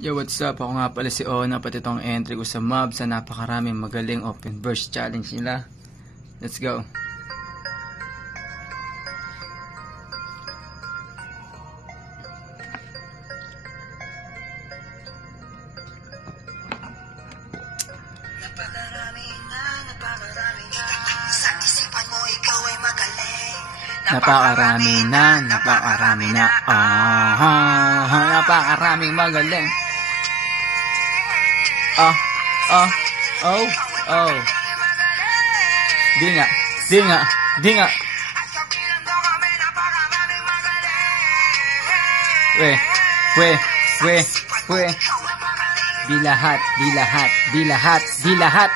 Yo, what's up? Ako nga pala si Ona, pati itong entry ko sa mob sa napakaraming magaling open verse challenge nila. Let's go! Napakarami na, napakaraming magaling. Di nga. Di lahat.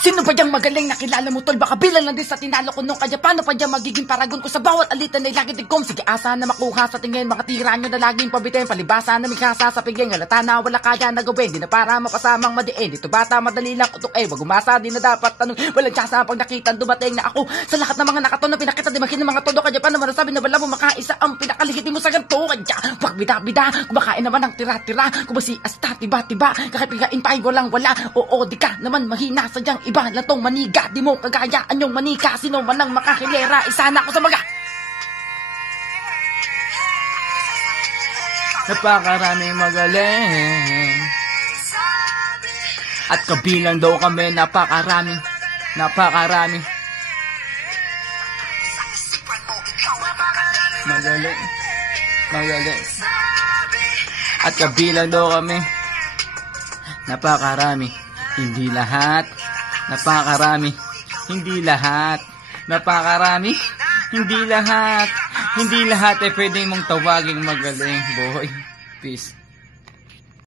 Sino pa diyang magaling nakilala mo tol? Baka bilang lang din sa tinalo ko nung kaya paano pa diyang magiging paragon ko sa bawat alitan ay lagi tigkom. Sige asa na makuha sa tingin, mga tira nyo na laging pabitin, palibasa na mikasa sa piging, halata na wala kaya na gawin, di na para mapasamang madiin. Dito bata madali lang utok wag umasa, di na dapat tanong, walang tiyasa pag nakita dumating na ako. Sa lahat ng mga nakaton na pinakita, di makin ng mga todo kaya paano manasabi na wala mo makaisa ang pinakalihitin mo sa ganto kaya. Wag bida-bida, kumakain naman ng tira-tira, kumasi asta tiba-tiba, kakapigain pa walang wala. Oo, di ka naman mahina sa diyang iba lang tong maniga, di mo kagayaan yung manika, sino man ang makahilera, isa na ako sa maga. Napakaraming magaling at kabilang daw kami napakarami magaling at kabilang daw kami napakarami, hindi lahat. Napakarami, hindi lahat. Hindi lahat pwedeng mong tawaging magaling, boy. Peace.